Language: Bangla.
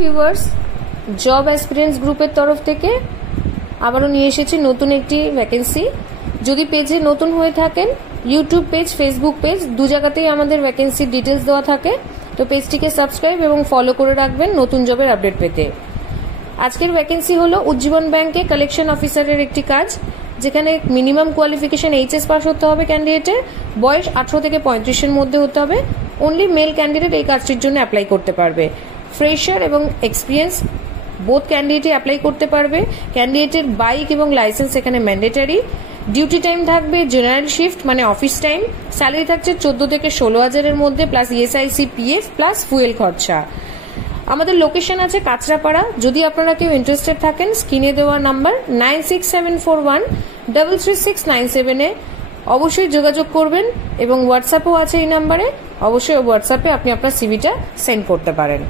ভিউয়ার্স, জব অ্যাসপিরেন্টস গ্রুপের তরফ থেকে আবারও নিয়ে এসেছি নতুন একটি ভ্যাকেন্সি। যদি পেজে নতুন হয়ে থাকেন, ইউটিউব পেজ, ফেসবুক পেজ দু জায়গাতেই আমাদের ভ্যাকেন্সির ডিটেলস দেওয়া থাকে, তো পেজটিকে সাবস্ক্রাইব এবং ফলো করে রাখবেন নতুন জবের আপডেট পেতে। আজকের ভ্যাকেন্সি হলো উজ্জীবন ব্যাংকে কালেকশন অফিসারের একটি কাজ, যেখানে মিনিমাম কোয়ালিফিকেশন এইচএস পাস হতে হবে ক্যান্ডিডেটের, বয়স 18 থেকে 35-এর মধ্যে হতে হবে। অনলি মেল ক্যান্ডিডেট এই কাজটির জন্য অ্যাপ্লাই করতে পারবে। ফ্রেশার এবং এক্সপিরিয়েন্স বোথ ক্যান্ডিডেটই অ্যাপ্লাই করতে পারবে। ক্যান্ডিডেটের বাইক এবং লাইসেন্স এখানে ম্যান্ডেটারি। ডিউটি টাইম থাকবে জেনারেল শিফট মানে অফিস টাইম। স্যালারি থাকছে 14 থেকে 16,000-এর মধ্যে, plus ESIC, PF plus fuel খরচা। আমাদের লোকেশন আছে কাঁচরাপাড়া। যদি আপনারা কেউ ইন্টারেস্টেড থাকেন, স্ক্রিনে দেওয়া নাম্বার 9674133697-এ অবশ্যই যোগাযোগ করবেন, এবং হোয়াটসঅ্যাপও আছে এই নাম্বারে। অবশ্যই হোয়াটসঅ্যাপে আপনি আপনার সিভিটা সেন্ড করতে পারেন।